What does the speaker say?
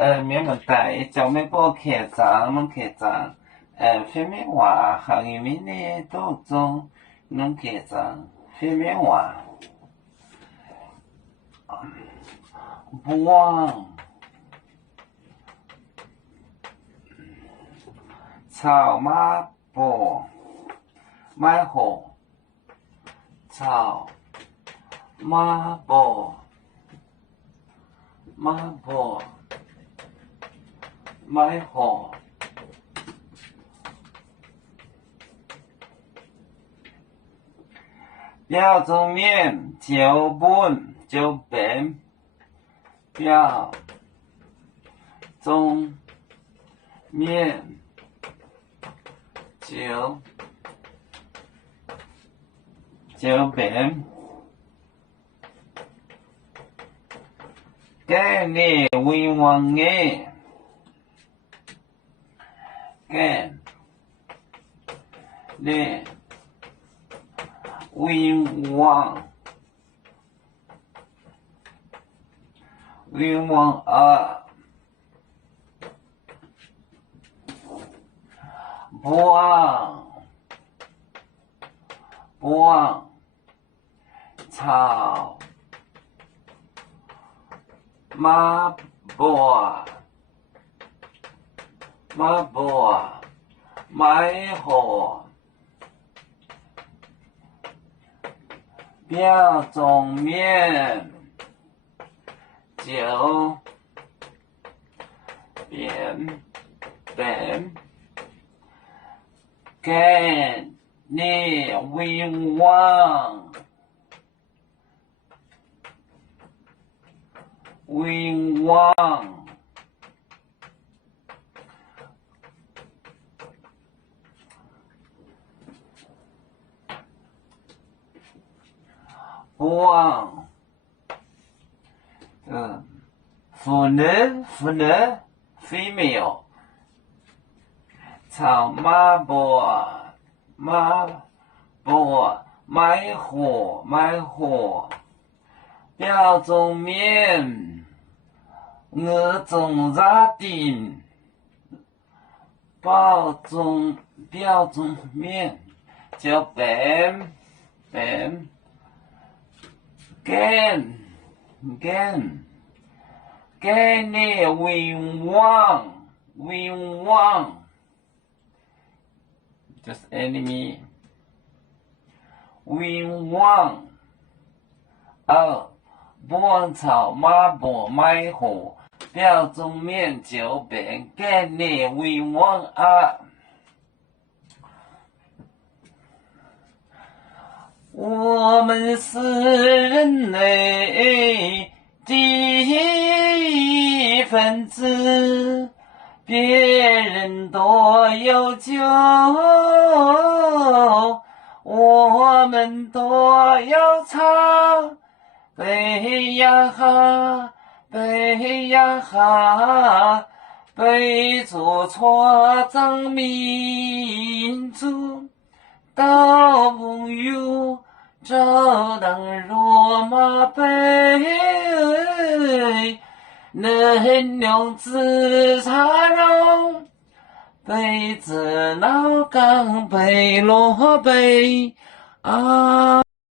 免问题，就要报客栈，拢客栈，非免话，行业面呢都中，拢客栈，非免话，帮草马步，买货，草马步，马步。买货，表中面九本九本，表中面九本，给你为王的。给你愿望啊，帮草马步。马步买货，表中面九本，给你愿望帮妇女 female 草马步买货表中面我中扎丁表中面就本给你愿望 just enemy 愿望帮草马步买货表中面九本给你愿望我们是人类的一份子，别人多有酒，我们多有茶。背呀哈，背着错张民族到朋友。照当罗马杯，能量自茶容，杯子老钢杯落杯